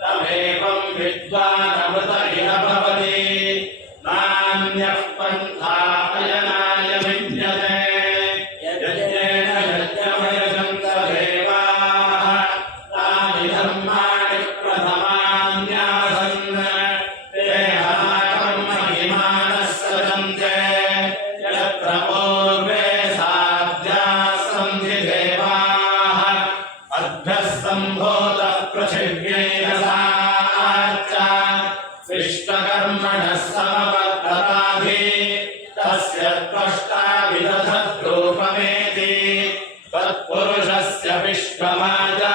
तमेवं भवति। नान्यः पन्था भूत पृथिव्यैरसाच्च विश्वकर्मणः समवर्तताधि तस्य त्वष्टा विदधद्रूपमेति तत्पुरुषस्य विश्वमाजा